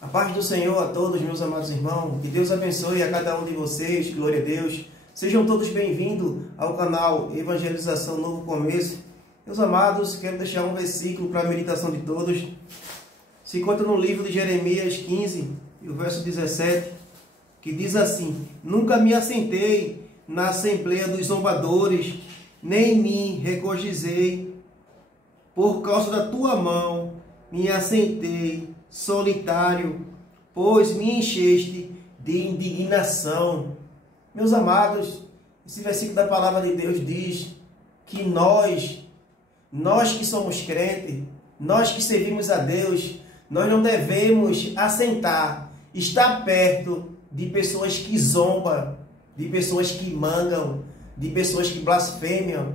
A paz do Senhor a todos, meus amados irmãos. Que Deus abençoe a cada um de vocês. Glória a Deus. Sejam todos bem-vindos ao canal Evangelização Novo Começo. Meus amados, quero deixar um versículo para a meditação de todos. Se encontra no livro de Jeremias 15, e o verso 17, que diz assim: Nunca me assentei na assembleia dos zombadores, nem me regozijei. Por causa da tua mão me assentei solitário, pois me encheste de indignação. Meus amados, esse versículo da palavra de Deus diz que nós que somos crentes, nós que servimos a Deus, nós não devemos assentar, estar perto de pessoas que zombam, de pessoas que mangam, de pessoas que blasfemam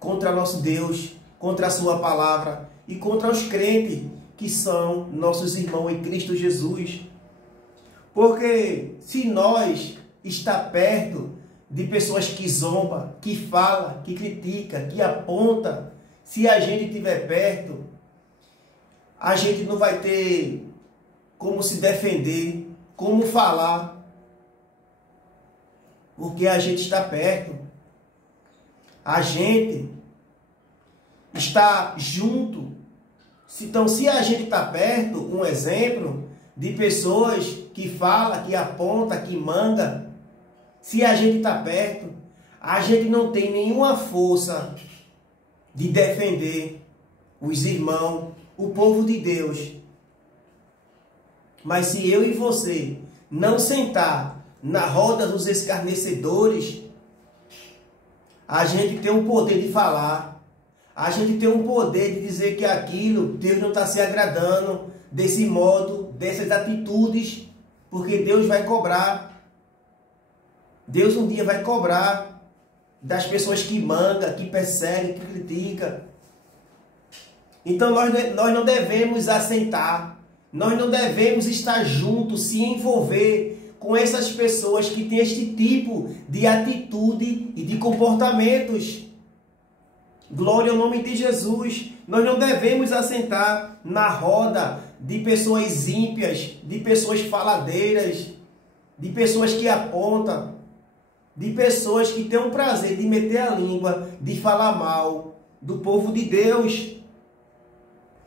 contra nosso Deus, contra a sua palavra e contra os crentes que são nossos irmãos em Cristo Jesus. Porque se nós está perto de pessoas que zombam, que falam, que criticam, que apontam, se a gente estiver perto, a gente não vai ter como se defender, como falar, porque a gente está perto. A gente está junto. Então, se a gente está perto, um exemplo de pessoas que falam, que apontam, que manga, se a gente está perto, a gente não tem nenhuma força de defender os irmãos, o povo de Deus. Mas se eu e você não sentar na roda dos escarnecedores, a gente tem o poder de falar. A gente tem o poder de dizer que aquilo, Deus não está se agradando desse modo, dessas atitudes, porque Deus vai cobrar. Deus um dia vai cobrar das pessoas que mangam, que perseguem, que criticam. Então nós não devemos assentar, nós não devemos estar juntos, se envolver com essas pessoas que têm este tipo de atitude e de comportamentos. Glória ao nome de Jesus. Nós não devemos assentar na roda de pessoas ímpias, de pessoas faladeiras, de pessoas que apontam, de pessoas que têm o prazer de meter a língua, de falar mal do povo de Deus.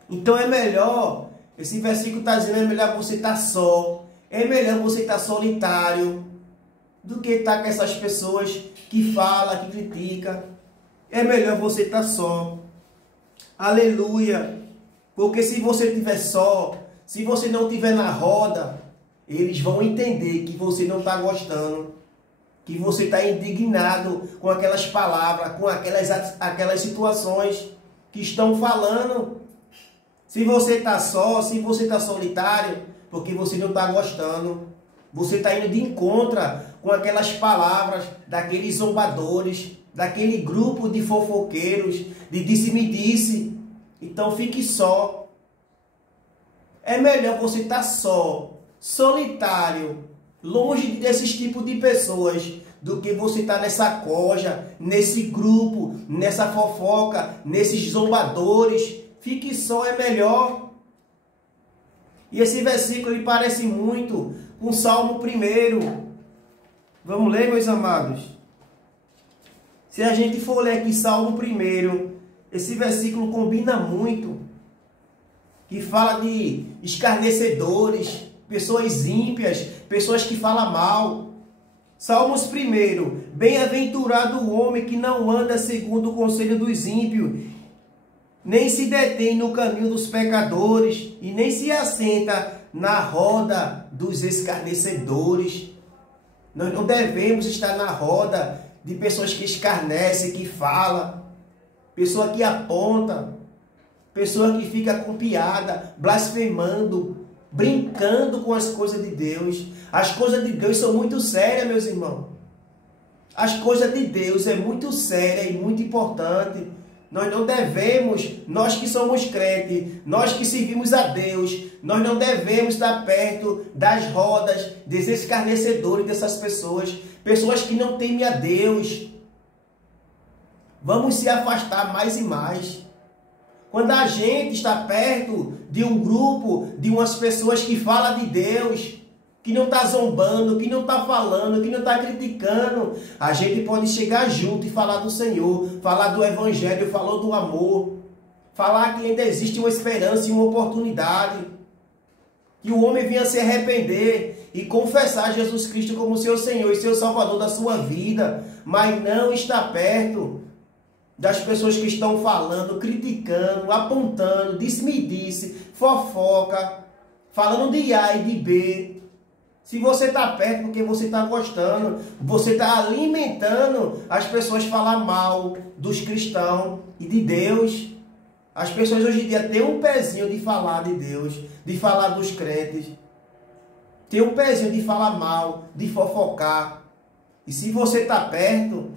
Então é melhor, esse versículo está dizendo, é melhor você estar só, é melhor você estar solitário, do que estar com essas pessoas que falam, que criticam. É melhor você estar só. Aleluia. Porque se você estiver só, se você não estiver na roda, eles vão entender que você não está gostando, que você está indignado com aquelas palavras, com aquelas situações que estão falando. Se você está só, se você está solitário, porque você não está gostando, você está indo de encontro com aquelas palavras daqueles zombadores, daquele grupo de fofoqueiros, de disse-me-disse. Então fique só. É melhor você estar só, solitário, longe desses tipos de pessoas, do que você estar nessa coja, nesse grupo, nessa fofoca, nesses zombadores. Fique só, é melhor. E esse versículo ele parece muito com o Salmo 1. Vamos ler, meus amados? Se a gente for ler aqui Salmo 1, esse versículo combina muito, que fala de escarnecedores, pessoas ímpias, pessoas que falam mal. Salmos 1, bem-aventurado o homem que não anda segundo o conselho dos ímpios, nem se detém no caminho dos pecadores, e nem se assenta na roda dos escarnecedores. Nós não devemos estar na roda de pessoas que escarnecem, que falam, pessoa que aponta, pessoa que fica com piada, blasfemando, brincando com as coisas de Deus. As coisas de Deus são muito sérias, meus irmãos. As coisas de Deus é muito séria e muito importante. Nós não devemos, nós que somos crentes, nós que servimos a Deus, nós não devemos estar perto das rodas desses escarnecedores, dessas pessoas, pessoas que não temem a Deus. Vamos se afastar mais e mais. Quando a gente está perto de um grupo, de umas pessoas que falam de Deus, que não está zombando, que não está falando, que não está criticando, a gente pode chegar junto e falar do Senhor, falar do Evangelho, falar do amor, falar que ainda existe uma esperança e uma oportunidade, que o homem venha se arrepender e confessar Jesus Cristo como seu Senhor e seu Salvador da sua vida, mas não está perto das pessoas que estão falando, criticando, apontando, disse-me-disse, fofoca, falando de A e de B. Se você está perto porque você está gostando, você está alimentando as pessoas falar mal dos cristãos e de Deus. As pessoas hoje em dia têm um pezinho de falar de Deus, de falar dos crentes. Tem um pezinho de falar mal, de fofocar. E se você está perto,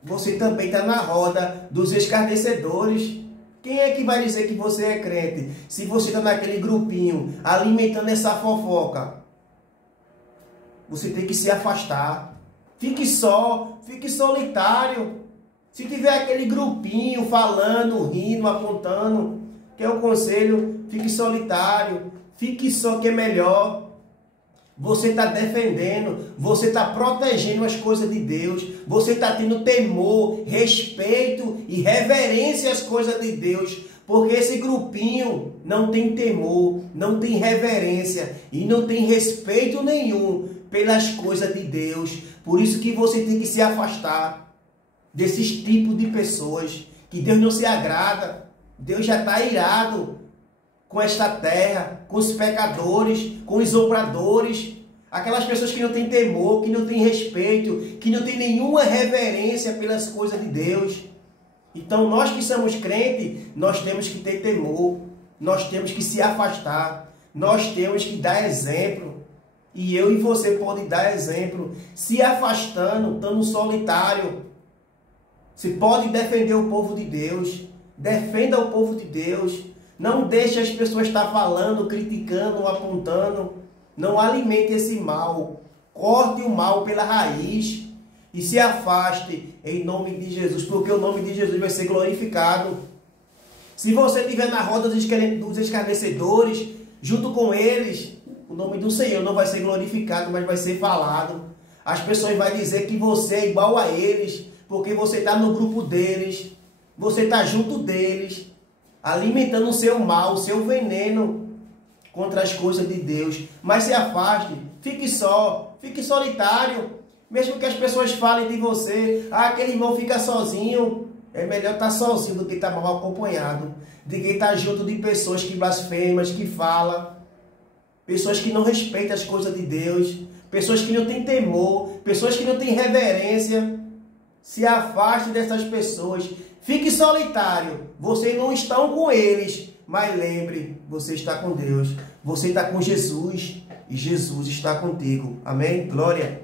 você também está na roda dos escarnecedores. Quem é que vai dizer que você é crente? Se você está naquele grupinho, alimentando essa fofoca, você tem que se afastar. Fique só, fique solitário. Se tiver aquele grupinho falando, rindo, apontando, que é o conselho, fique solitário, fique só que é melhor. Você está defendendo, você está protegendo as coisas de Deus, você está tendo temor, respeito e reverência às coisas de Deus, porque esse grupinho não tem temor, não tem reverência e não tem respeito nenhum pelas coisas de Deus. Por isso que você tem que se afastar desses tipos de pessoas, que Deus não se agrada. Deus já está irado com esta terra, com os pecadores, com os obradores, aquelas pessoas que não têm temor, que não têm respeito, que não têm nenhuma reverência pelas coisas de Deus. Então nós que somos crentes, nós temos que ter temor, nós temos que se afastar, nós temos que dar exemplo. E eu e você podem dar exemplo, se afastando, estando solitário. Você pode defender o povo de Deus, defenda o povo de Deus. Não deixe as pessoas estar falando, criticando, apontando. Não alimente esse mal. Corte o mal pela raiz e se afaste em nome de Jesus, porque o nome de Jesus vai ser glorificado. Se você estiver na roda dos escarnecedores, junto com eles, o nome do Senhor não vai ser glorificado, mas vai ser falado. As pessoas vão dizer que você é igual a eles, porque você está no grupo deles, você está junto deles, alimentando o seu mal, o seu veneno contra as coisas de Deus. Mas se afaste, fique só, fique solitário. Mesmo que as pessoas falem de você, aquele irmão fica sozinho, é melhor estar sozinho do que estar mal acompanhado, de que estar junto de pessoas que blasfemam, que falam, pessoas que não respeitam as coisas de Deus, pessoas que não têm temor, pessoas que não têm reverência. Se afaste dessas pessoas. Fique solitário. Você não está com eles. Mas lembre, você está com Deus. Você está com Jesus. E Jesus está contigo. Amém? Glória.